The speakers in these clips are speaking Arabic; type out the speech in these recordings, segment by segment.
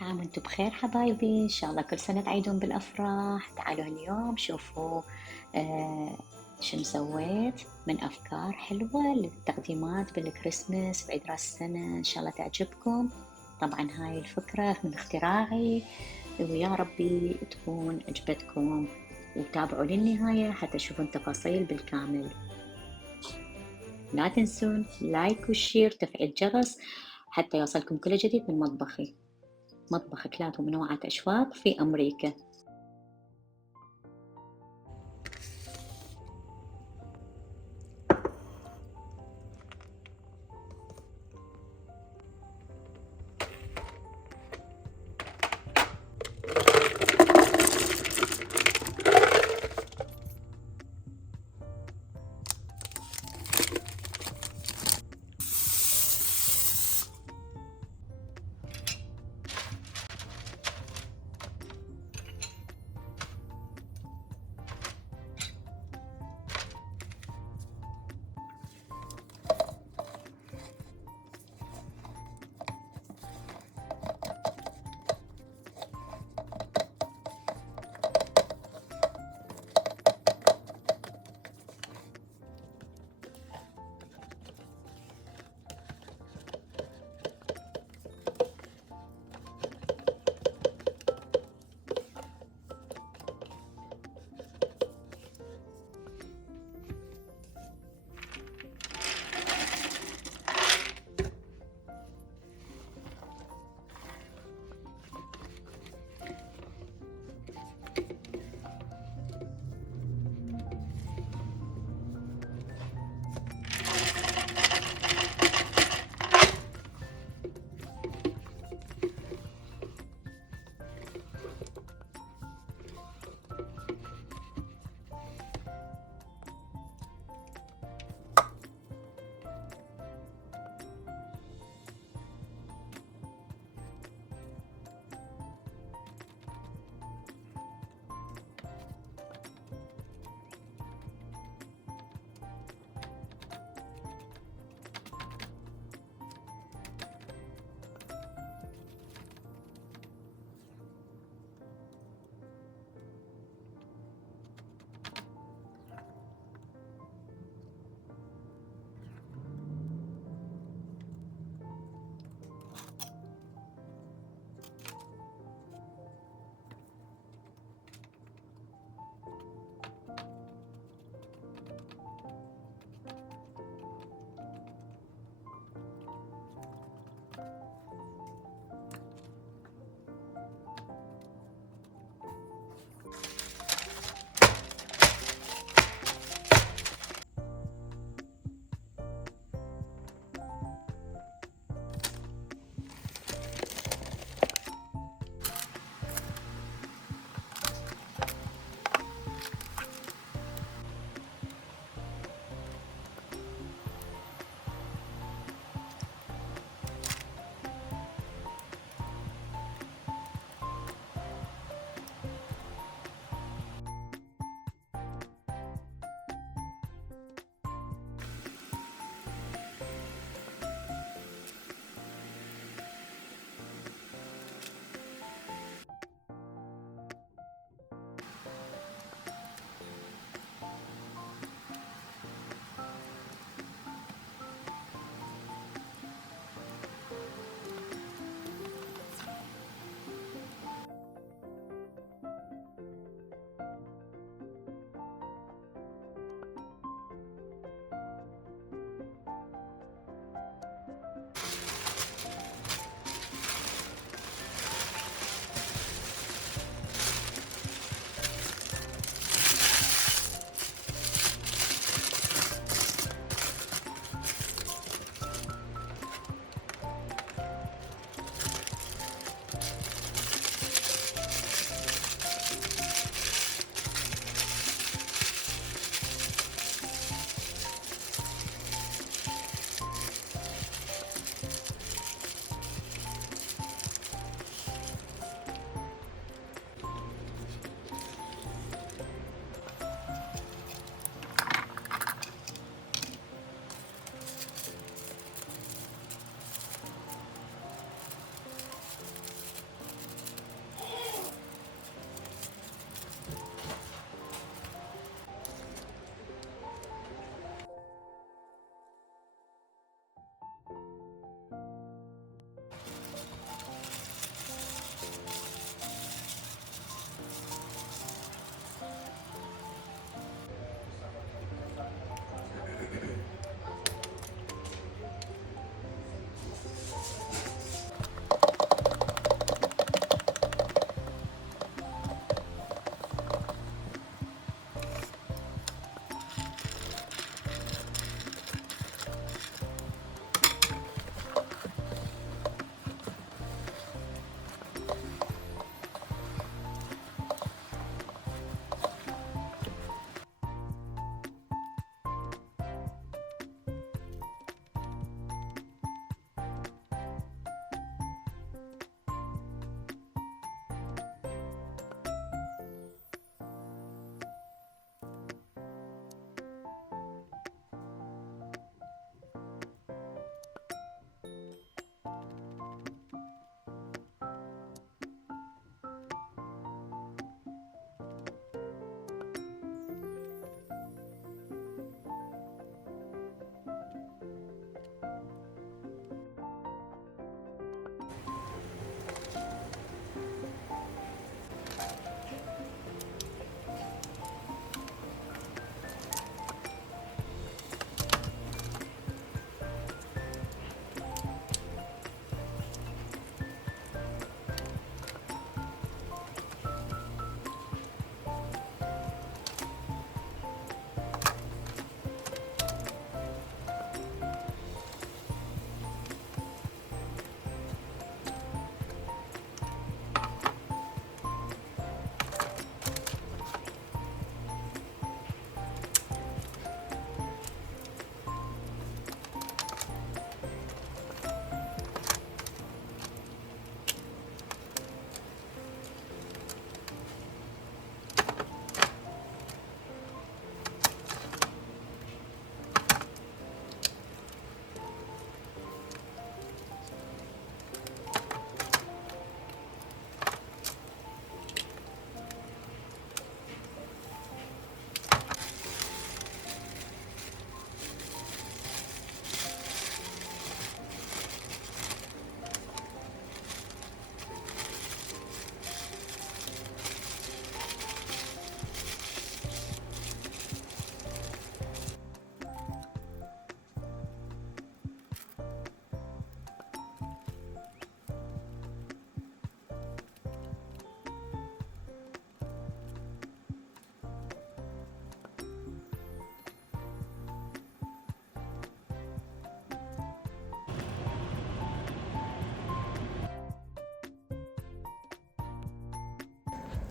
عام وانتم بخير حبايبي، إن شاء الله كل سنة تعيدون بالأفراح. تعالوا هاليوم شوفوا آه شنو سويت من أفكار حلوة للتقديمات بالكريسماس بعيد رأس السنة، إن شاء الله تعجبكم. طبعا هاي الفكرة من اختراعي، ويا ربي تكون عجبتكم، وتابعوا للنهاية حتى تشوفون التفاصيل بالكامل. لا تنسون لايك وشير وتفعيل الجرس حتى يوصلكم كل جديد من مطبخي، مطبخ أكلات ومنوعات أشواق في أمريكا.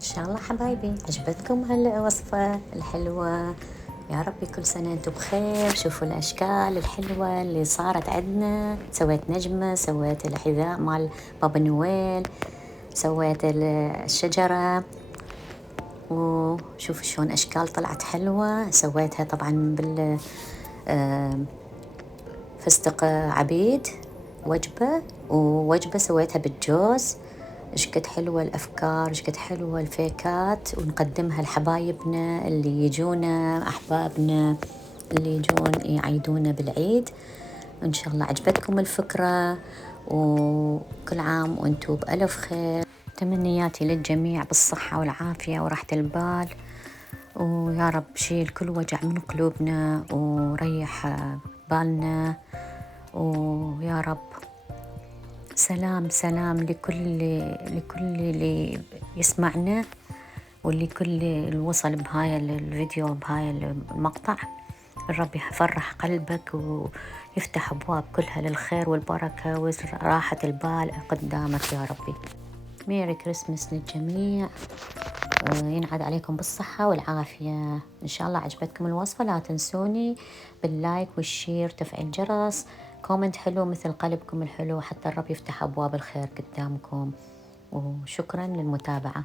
شاء الله حبايبي عجبتكم هالوصفة الحلوة. يا ربي كل سنة انتم بخير. شوفوا الأشكال الحلوة اللي صارت عندنا. سويت نجمة، سويت الحذاء مال بابا نويل، سويت الشجرة، وشوفوا شلون أشكال طلعت حلوة. سويتها طبعا بالفستق عبيد وجبة، ووجبة سويتها بالجوز. ايش قد حلوة الأفكار، ايش قد حلوة الفيكات، ونقدمها لحبايبنا اللي يجونا، أحبابنا اللي يجون يعيدونا بالعيد. إن شاء الله عجبتكم الفكرة، وكل عام وأنتم بألف خير. تمنياتي للجميع بالصحة والعافية وراحة البال، ويا رب شيل كل وجع من قلوبنا وريح بالنا، ويا رب سلام سلام لكل اللي يسمعنا، واللي كل اللي وصل بهاي الفيديو بهاي المقطع. الرب يفرح قلبك ويفتح أبواب كلها للخير والبركة وراحة البال قدامك يا ربي. ميري كريسمس للجميع، وينعاد عليكم بالصحة والعافية. إن شاء الله عجبتكم الوصفة. لا تنسوني باللايك والشير تفعيل جرس، كومنت حلو مثل قلبكم الحلو، حتى الرب يفتح أبواب الخير قدامكم. وشكرا للمتابعة.